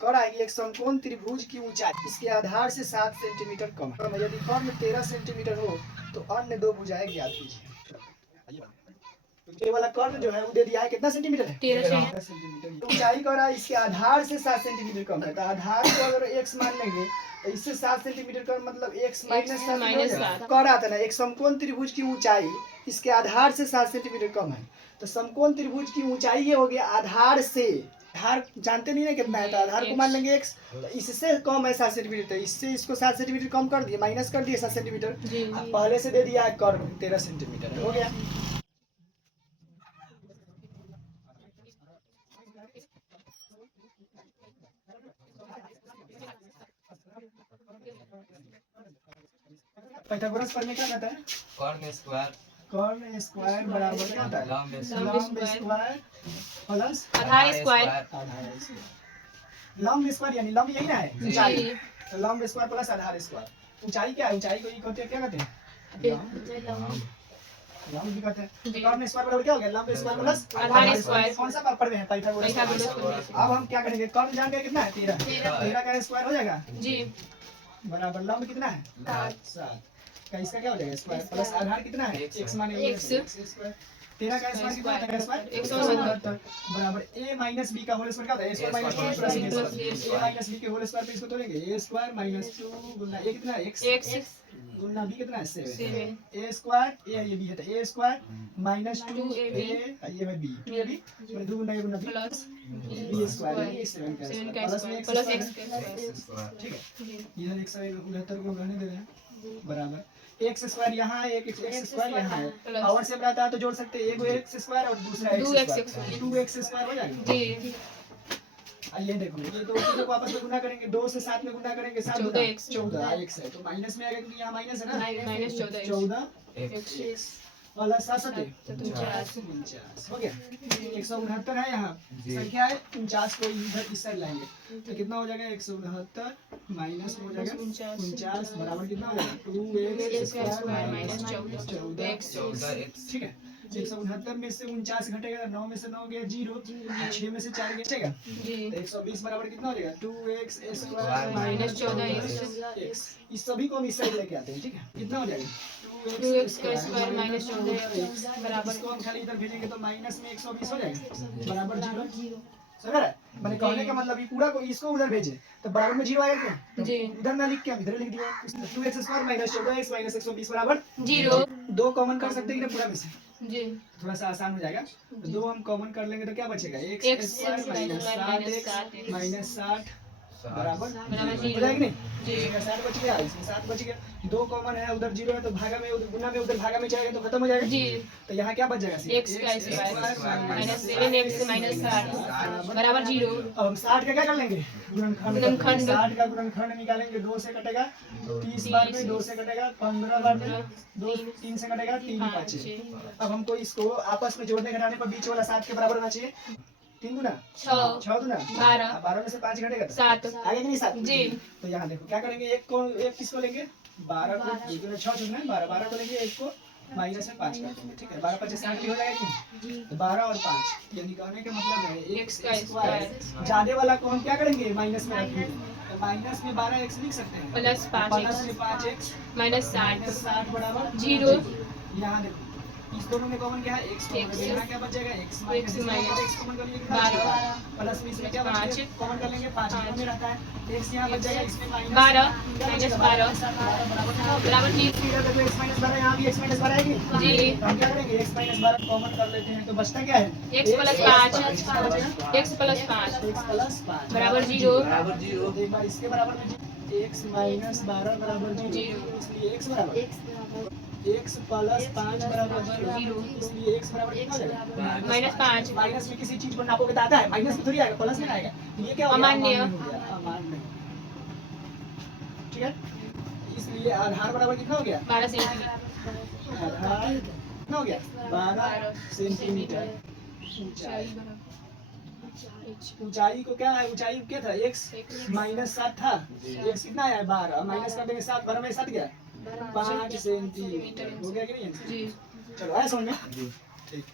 कर आएगी एक समकोण त्रिभुज की ऊंचाई इसके आधार से 7 सेंटीमीटर कम है। यदि कर्ण 13 सेंटीमीटर हो तो अन्य दो भुजाएं ज्ञात कीजिए। तो ये वाला कर्ण जो है वो दे दिया है कितना सेंटीमीटर है 13 सेंटीमीटर। ऊंचाई कर रहा है इसके आधार से 7 सेंटीमीटर कम है। तो आधार को अगर x मान लेंगे तो इससे 7 सेंटीमीटर कम मतलब x माइनस 7 कर रहा था ना। एक समकोण त्रिभुज की ऊंचाई इसके आधार से 7 सेंटीमीटर कम है। तो समकोण त्रिभुज की ऊंचाई ये हो गया आधार से। आधार जानते नहीं है कितना है तो आधार को मान लेंगे x। तो इससे कम है 7 सेंटीमीटर तो इससे इसको 7 सेंटीमीटर कम कर दिए माइनस कर दिए 7 सेंटीमीटर। पहले से दे दिया है कर्ण 13 सेंटीमीटर हो गया। पाइथागोरस पढ़ने क्या कहता है कर्ण स्क्वायर बराबर क्या होता है लंब स्क्वायर प्लस आधार स्क्वायर। लंब स्क्वायर यानी लंब यही ना है ऊंचाई। तो लंब स्क्वायर प्लस आधार स्क्वायर। ऊंचाई क्या है ऊंचाई को ये कहते हैं क्या कहते हैं लंब भी कहते हैं। कर्ण स्क्वायर बराबर क्या हो गया लंब स्क्वायर प्लस आधार स्क्वायर। कौन सा पढ़ रहे हैं पाइथागोरस। अब हम क्या करेंगे कर्ण जान गए कितना है 13 का स्क्वायर हो जाएगा जी बराबर लंब कितना है 7 का इसका क्या हो जाएगा स्क्वायर प्लस आधार कितना है x माने x स्क्वायर 13 का स्क्वायर कितना होता है स्क्वायर 177 बराबर a माइनस b का होल स्क्वायर क्या होता है a square minus 2 plus b square a minus b के होल स्क्वायर पे इसको तोड़ेंगे a square minus 2 Guna a कितना है x गुना b कितना है 7 a स्क्वायर a ये b है तो a स्क्वायर माइनस 2 a ये है b ये b मतलब 2 गुना a Guna b plus b square ये 7 का स्क्वायर प्लस x ठीक है। इधर 169 को रहने दे रहे हैं बराबर एक्स स्क्वायर यहाँ है एक एक्स स्क्वायर यहाँ है और से रहता है तो जोड़ सकते हैं एक एक्स स्क्वायर और दूसरा टू एक्स स्क्वायर हो जाएगा जी। ये देखो ये दो चीजों को आपस में गुना करेंगे 2 से 7 में गुना करेंगे 7 14 x है तो माइनस में आएगा क्योंकि यहाँ माइनस है ना माइनस 14 x प्लस 49 हो गया 169 है यहाँ संख्या है 49 को इधर इस साइड लाएंगे तो कितना हो जाएगा 169 माइनस हो जाएगा 49 बराबर कितना हो जाएगा 2x स्क्वायर माइनस 14x ठीक है। 169 में से 49 घटेगा 9 में से 9 गया 0 6 में से 4 घटेगा तो 120 बराबर कितना हो जाएगा 2x स्क्वायर माइनस 14x। इस सभी को हम इस साइड लेके आते हैं ठीक है कितना हो जाएगा 2x स्क्वायर माइनस 14x बराबर इसको हम खाली इधर भेजेंगे तो माइनस में 120 हो जाएगा बराबर 0 समझ रहा है। मैंने कहने का मतलब ये पूरा को इसको उधर भेजे तो बराबर में 0 आएगा क्या जी उधर ना लिख के हम इधर लिख दिया 2x square minus 14x minus 120 बराबर 0 दो कॉमन कर सकते हैं ना पूरा में से जी थोड़ा सा आसान हो जाएगा तो दो हम कॉमन कर लेंगे तो क्या बचेगा x square minus 7x minus 60 बराबर हो जाएगा नहीं जी 7 बच गया इसमें 7 बच गया दो कॉमन है उधर 0 है तो भागा में उधर गुना में उधर भागा में जाएगा तो खत्म हो जाएगा जी। तो यहाँ क्या बच जाएगा x square minus 7x minus 60 बराबर 0। अब हम 60 का क्या कर लेंगे गुणनखंड 60 का गुणनखंड निकालेंगे 2 से कटेगा 30 बार में 2 से कटेगा 15 बार में 2 3 से कटेगा 3 5 अब हमको इसको आपस में जोड़ने घटाने पर बीच वाला 7 के बराबर होना चाहिए 3 गुना 6 गुना 12 में से 5 घटेगा 7 आगे कि नहीं 7 जी। तो यहाँ देखो क्या करेंगे एक किसको लेंगे 12 को 6 चुनना है 12 को लेंगे एक को माइनस में 5 कर देंगे ठीक है 12 5 60 भी हो जाएगा कि तो 12 और 5 यानी कहने का मतलब है x स्क्वायर ज्यादा वाला को हम क्या करेंगे माइनस में रखेंगे तो माइनस में 12x लिख सकते हैं प्लस 5x माइनस 60 बराबर 0। यहाँ देखो इस दोनों में कॉमन क्या है x यहाँ क्या बच जाएगा x माइनस x कॉमन कर लेंगे 12 प्लस में इसमें क्या बचेगा कॉमन कर लेंगे 5 में रहता है x यहाँ बच जाएगा इसमें -12 बराबर 0 फिर x माइनस 12 यहाँ भी x माइनस 12 आएगी जी हम क्या करेंगे x माइनस 12 कॉमन कर लेते हैं तो बचता क्या है x प्लस 5 बराबर 0 एक बार इसके बराबर में x माइनस 12 बराबर 0 इसलिए x बराबर x प्लस 5 बराबर 0 इसलिए x बराबर कितना हो जाएगा -5 माइनस में किसी चीज को नापोगे तो आता है माइनस में थोड़ी आएगा प्लस में आएगा ये क्या अमान्य ठीक है। इसलिए आधार बराबर कितना हो गया 12 सेंटीमीटर आधार कितना हो गया 12 सेंटीमीटर ऊंचाई को क्या है ऊंचाई क्या था x माइनस 7 था x कितना आया 12 माइनस कर देंगे 7 12 में 7 गया 5 सेंटीमीटर हो गया कि नहीं जी। चलो आया समझ में।